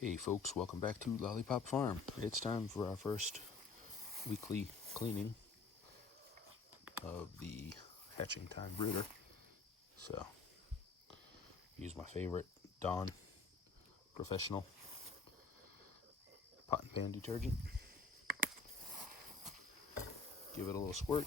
Hey folks, welcome back to Lollipop Farm. It's time for our first weekly cleaning of the hatching time brooder. So, use my favorite Dawn Professional pot and pan detergent. Give it a little squirt.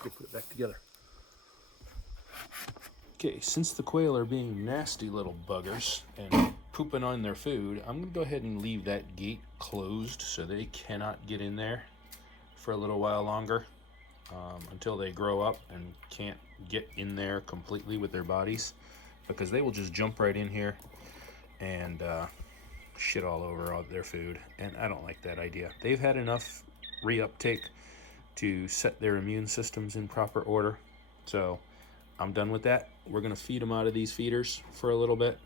Let's go put it back together. Okay, since the quail are being nasty little buggers and pooping on their food, I'm going to go ahead and leave that gate closed so they cannot get in there for a little while longer until they grow up and can't get in there completely with their bodies, because they will just jump right in here and shit all over all their food, and I don't like that idea. They've had enough reuptake to set their immune systems in proper order, so I'm done with that. We're gonna feed them out of these feeders for a little bit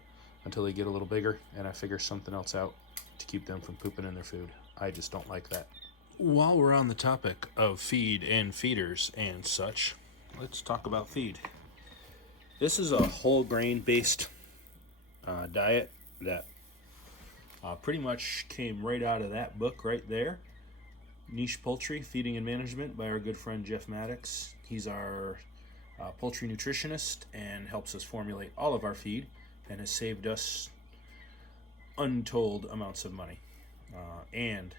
until they get a little bigger, and I figure something else out to keep them from pooping in their food. I just don't like that. While we're on the topic of feed and feeders and such, let's talk about feed. This is a whole grain based diet that pretty much came right out of that book right there, Niche Poultry, Feeding and Management, by our good friend Jeff Maddox. He's our poultry nutritionist and helps us formulate all of our feed, and has saved us untold amounts of money and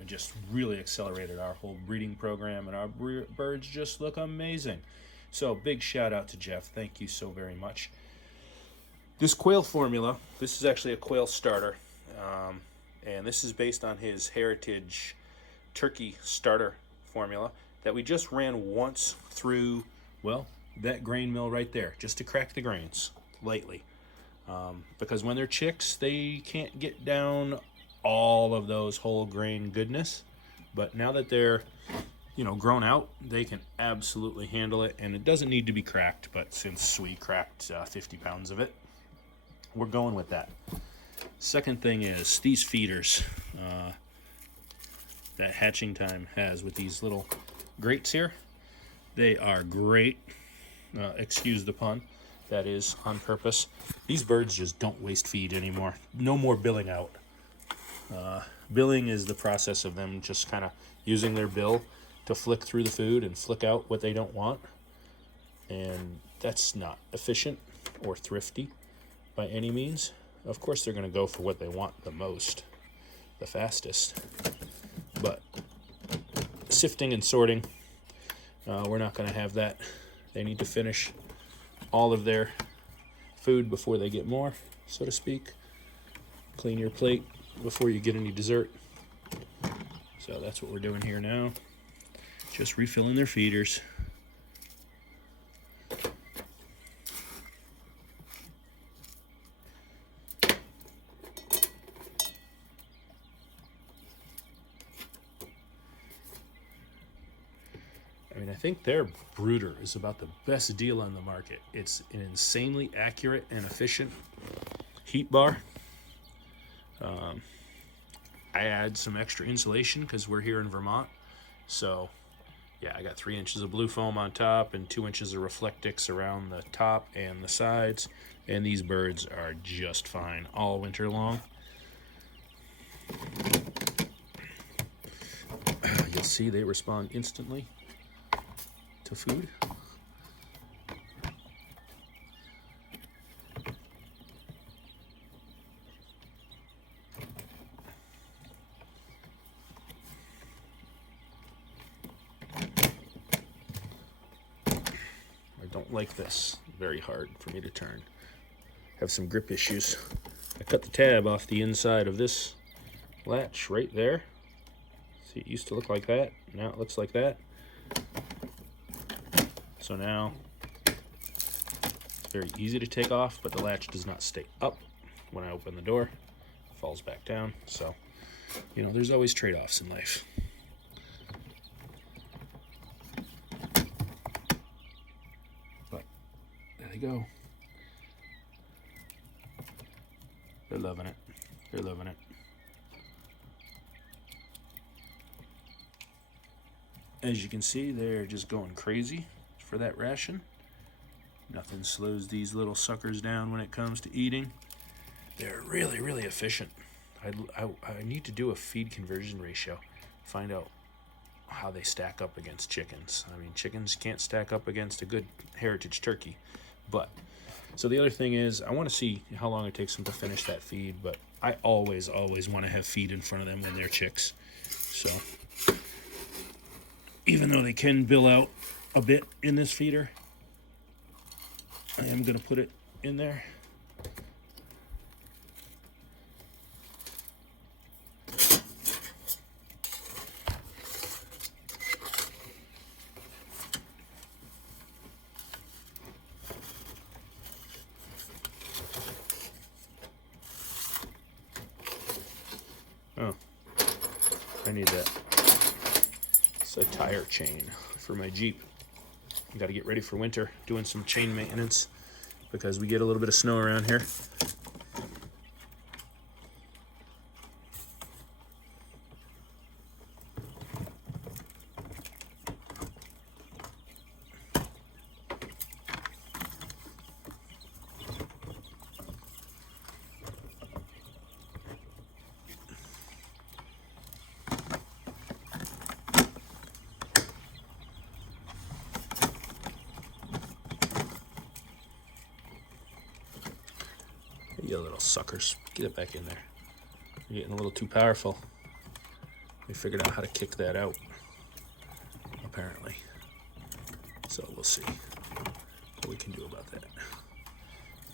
It just really accelerated our whole breeding program, and our birds just look amazing. So big shout out to Jeff. Thank you so very much. This quail formula, this is actually a quail starter, and this is based on his heritage turkey starter formula that we just ran once through, well, that grain mill right there, just to crack the grains lightly. Because when they're chicks, they can't get down all of those whole grain goodness. But now that they're, grown out, they can absolutely handle it. And it doesn't need to be cracked, but since we cracked 50 pounds of it, we're going with that. Second thing is these feeders that Hatching Time has with these little grates here. They are great. Excuse the pun. That is on purpose. These birds just don't waste feed anymore. No more billing out. Billing is the process of them just kind of using their bill to flick through the food and flick out what they don't want. And that's not efficient or thrifty by any means. Of course, they're going to go for what they want the most, the fastest. But sifting and sorting, we're not going to have that. They need to finish all of their food before they get more, so to speak. Clean your plate before you get any dessert. So that's what we're doing here now. Just refilling their feeders. I think their Brooder is about the best deal on the market. It's an insanely accurate and efficient heat bar. I add some extra insulation because we're here in Vermont. So yeah, I got 3 inches of blue foam on top and 2 inches of Reflectix around the top and the sides. And these birds are just fine all winter long. You'll see they respond instantly to food. I don't like this. Very hard for me to turn. Have some grip issues. I cut the tab off the inside of this latch right there. See, it used to look like that. Now it looks like that. So now it's very easy to take off, but the latch does not stay up when I open the door. It falls back down. So, there's always trade-offs in life. But there they go. They're loving it. They're loving it. As you can see, they're just going crazy for that ration. Nothing slows these little suckers down when it comes to eating. They're really, really efficient. I need to do a feed conversion ratio, find out how they stack up against chickens. I mean, chickens can't stack up against a good heritage turkey. But, so the other thing is, I want to see how long it takes them to finish that feed, but I always want to have feed in front of them when they're chicks. So, even though they can bill out a bit in this feeder, I am going to put it in there. Oh, I need that. It's a tire chain for my Jeep. Got to get ready for winter, doing some chain maintenance because we get a little bit of snow around here. You little suckers. Get it back in there. You're getting a little too powerful. They figured out how to kick that out, apparently. So we'll see what we can do about that.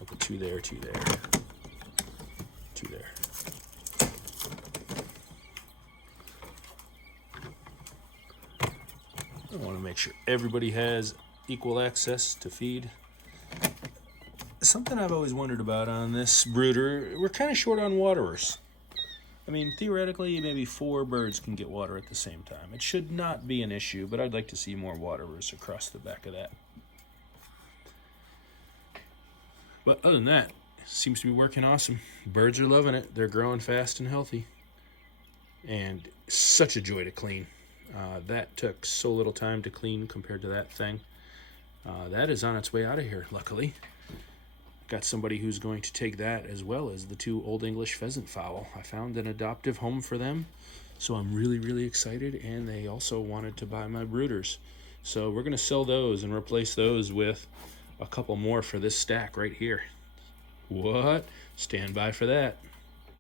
I'll put 2 there, 2 there, 2 there. I want to make sure everybody has equal access to feed. Something I've always wondered about on this brooder, we're kind of short on waterers. I mean, theoretically, maybe 4 birds can get water at the same time. It should not be an issue, but I'd like to see more waterers across the back of that. But other than that, it seems to be working awesome. Birds are loving it. They're growing fast and healthy. And such a joy to clean. That took so little time to clean compared to that thing. That is on its way out of here, luckily. Got somebody who's going to take that as well as the 2 Old English pheasant fowl. I found an adoptive home for them, so I'm really, really excited, and they also wanted to buy my brooders. So we're going to sell those and replace those with a couple more for this stack right here. What? Stand by for that.